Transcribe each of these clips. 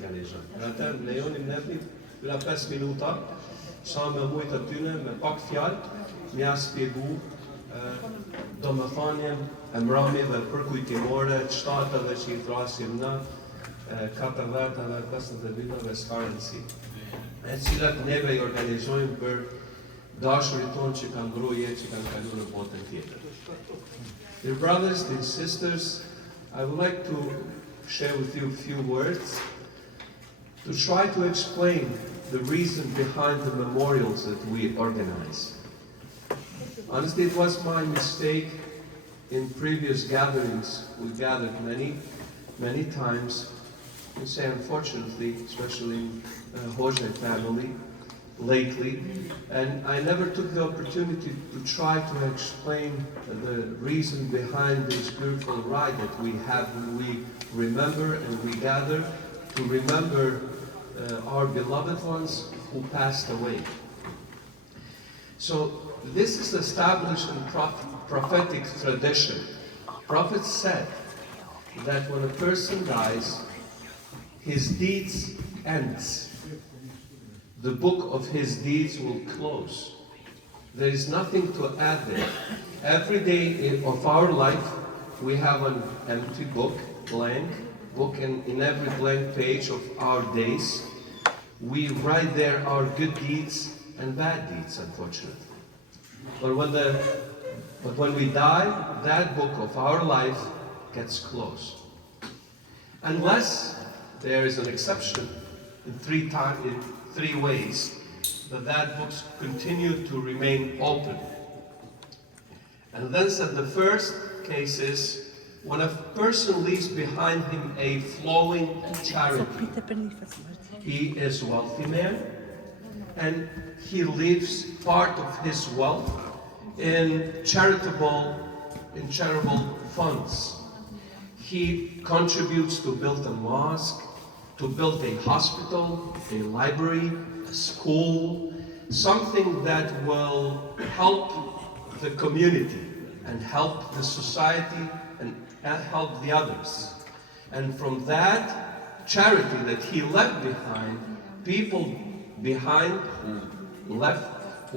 organizojmë. Në atë lejoni Mevlydi la 5 minuta, sa me mujtë atyne, me pak fjalë, mja spjegu domethënien e mbrëmjeve përkujtimore, shtatave që i thrasim në 40-ave, 52-ave, s'ka rëndësi, e cilat neve i organizojmë për dashurit tonë që kanë ndru jetë, që kanë kalu në botën tjetër. Dear brothers, dear sisters, I would like to share with you a few words to try to explain the reason behind the memorials that we organize. Honestly, it was my mistake in previous gatherings. We gathered many times. I say unfortunately, especially in Hoxha family, lately, and I never took the opportunity to try to explain the reason behind this beautiful ride that we have when we remember and we gather to remember our beloved ones who passed away. So this is established in prophetic tradition. Prophets said that when a person dies, his deeds ends. The book of his deeds will close. There is nothing to add there. Every day of our life, we have an empty book, blank book, and in every blank page of our days, we write there our good deeds and bad deeds, unfortunately. But when we die, that book of our life gets closed. Unless there is an exception in three ways that books continue to remain open. And then said the first case is when a person leaves behind him a flowing charity. He is a wealthy man, and he leaves part of his wealth in charitable funds. He contributes to build a mosque, to build a hospital, a library, a school, something that will help the community and help the society and help the others. And from that charity that he left behind, people behind who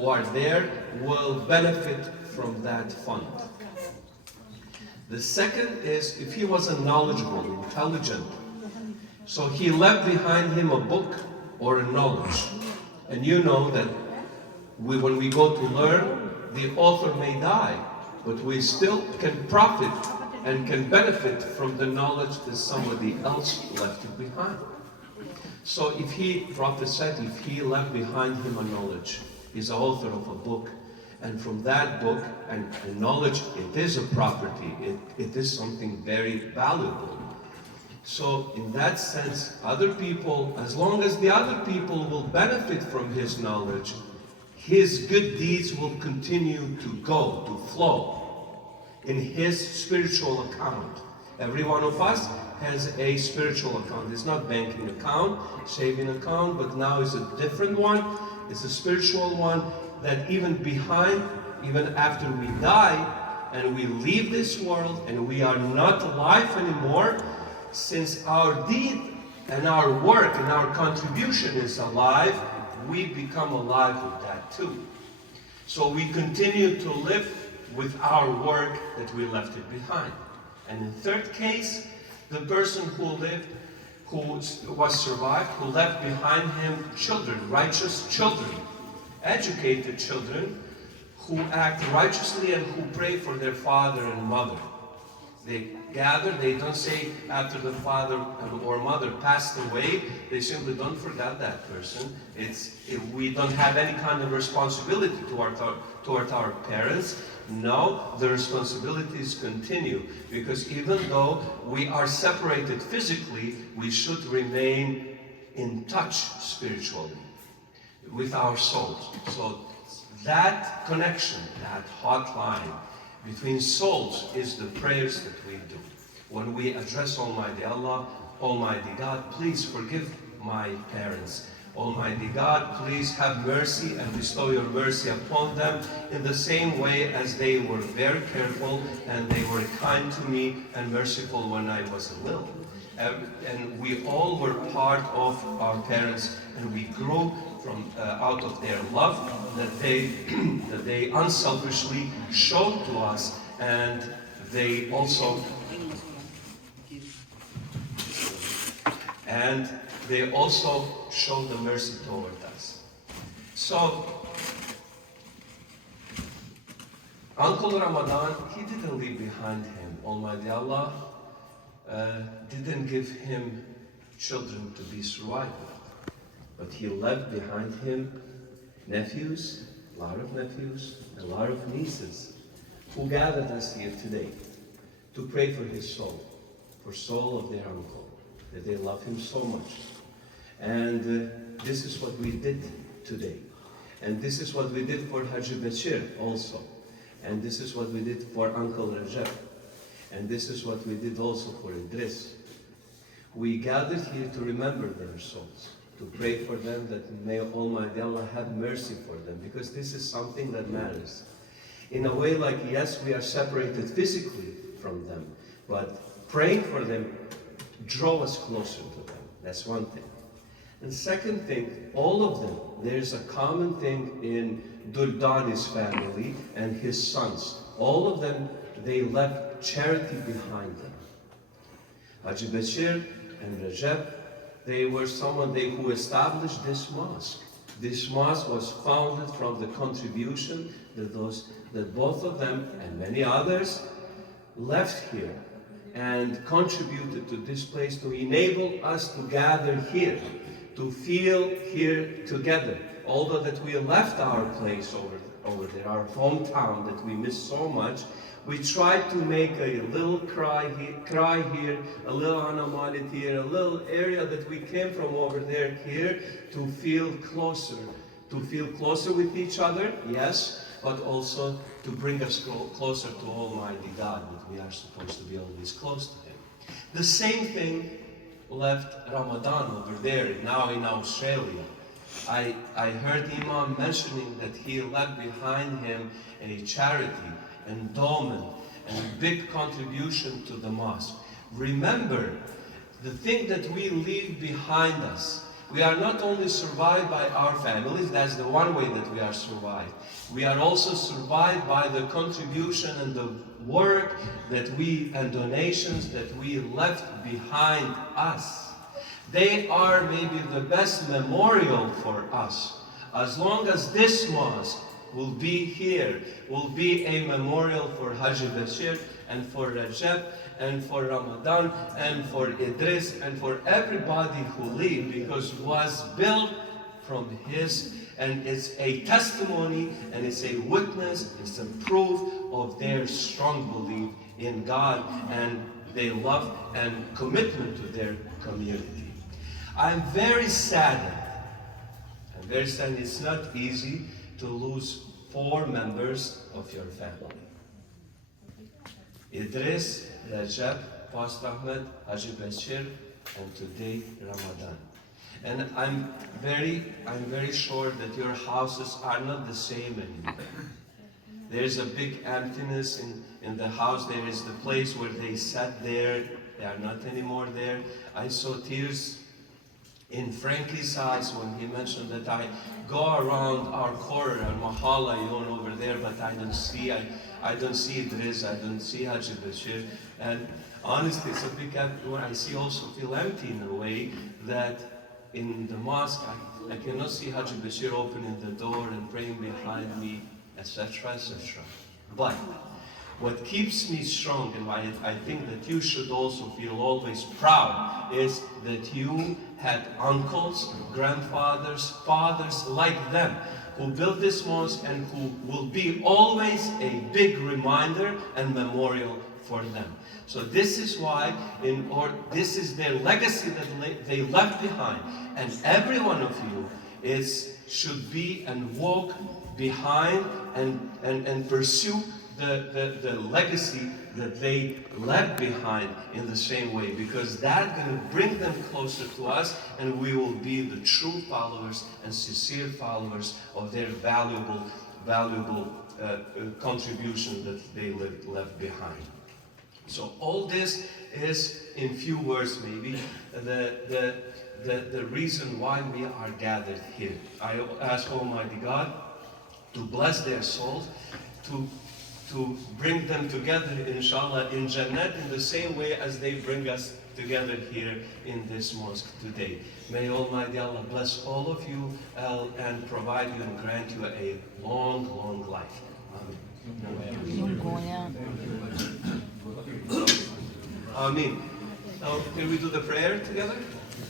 are there will benefit from that fund. The second is if he was a knowledgeable, intelligent, so he left behind him a book or a knowledge. And you know that when we go to learn, the author may die, but we still can profit and can benefit from the knowledge that somebody else left it behind. So if Prophet said, if he left behind him a knowledge, he's the author of a book, and from that book and knowledge, it is a property, it is something very valuable. So in that sense, other people, as long as the other people will benefit from his knowledge, his good deeds will continue to go, to flow in his spiritual account. Every one of us has a spiritual account. It's not banking account, saving account, but now it's a different one. It's a spiritual one that even after we die and we leave this world and we are not alive anymore, since our deed and our work and our contribution is alive, we become alive with that too. So we continue to live with our work that we left it behind. And in third case, the person who was survived, who left behind him children, righteous children, educated children, who act righteously and who pray for their father and mother. They gather, they don't say after the father or mother passed away, they simply don't forget that person. We don't have any kind of responsibility toward our parents. No, the responsibilities continue, because even though we are separated physically, we should remain in touch spiritually with our souls. So that connection, that hotline between souls is the prayers that we do. When we address Almighty Allah, Almighty God, please forgive my parents. Almighty God, please have mercy and bestow your mercy upon them in the same way as they were very careful and they were kind to me and merciful when I was little. and we all were part of our parents, and we grew from out of their love that they that they unselfishly showed to us, and they also showed the mercy toward us. So Uncle Ramadan, he didn't leave behind him. Almighty Allah didn't give him children to be survived, but he left behind him nephews, a lot of nephews, a lot of nieces, who gathered us here today to pray for his soul, for soul of their uncle, that they love him so much. And this is what we did today. And this is what we did for Haji Bashir also. And this is what we did for Uncle Rajab. And this is what we did also for Idris. We gathered here to remember their souls, to pray for them, that may Almighty Allah have mercy for them, because this is something that matters. In a way, like, yes, we are separated physically from them, but praying for them draw us closer to them. That's one thing. And second thing, all of them, there's a common thing in Durdani's family and his sons. All of them, they left charity behind them. Haji Bashir and Rajab, they were someone who established this mosque. This mosque was founded from the contribution that both of them and many others left here and contributed to this place to enable us to gather here, to feel here together. Although that we left our place over there, our hometown that we miss so much, we tried to make a little cry here, a little Anamanit here, a little area that we came from over there here, to feel closer with each other, yes, but also to bring us closer to Almighty God, that we are supposed to be always close to Him. The same thing left Ramadan over there, now in Australia. I heard Imam mentioning that he left behind him a charity, endowment, and a big contribution to the mosque. Remember, the thing that we leave behind us, we are not only survived by our families, that's the one way that we are survived. We are also survived by the contribution and the work and donations that we left behind us. They are maybe the best memorial for us. As long as this mosque will be here, will be a memorial for Haji Bashir and for Rajab and for Ramadan and for Idris and for everybody who lived, because it was built from his, and it's a testimony and it's a witness, it's a proof of their strong belief in God and their love and commitment to their community. I'm very saddened. It's not easy to lose 4 members of your family. Idris, Rajab, Pastor Ahmed, Haji Bashir, and today Ramadan. And I'm very sure that your houses are not the same anymore. There's a big emptiness in the house. There is the place where they sat there. They are not anymore there. I saw tears in Frankie's eyes when he mentioned that I go around our corner, our Mahala Yon over there, but I don't see Idris, I don't see Haji Bashir. And honestly, it's a big empty. I also feel empty in a way that in the mosque, I cannot see Haji Bashir opening the door and praying behind me, etc., etc. But what keeps me strong, and why I think that you should also feel always proud, is that you had uncles, grandfathers, fathers like them who built this mosque and who will be always a big reminder and memorial for them. So this is why, this is their legacy that they left behind, and every one of you should be and walk behind and pursue the legacy that they left behind in the same way, because that's going to bring them closer to us, and we will be the true followers and sincere followers of their valuable contribution that they left behind. So all this is, in few words maybe, the reason why we are gathered here. I ask Almighty God to bless their souls, to bring them together, inshallah, in Jannat in the same way as they bring us together here in this mosque today. May Almighty Allah bless all of you and provide you and grant you a long, long life. Amen. Amen. Now, can we do the prayer together?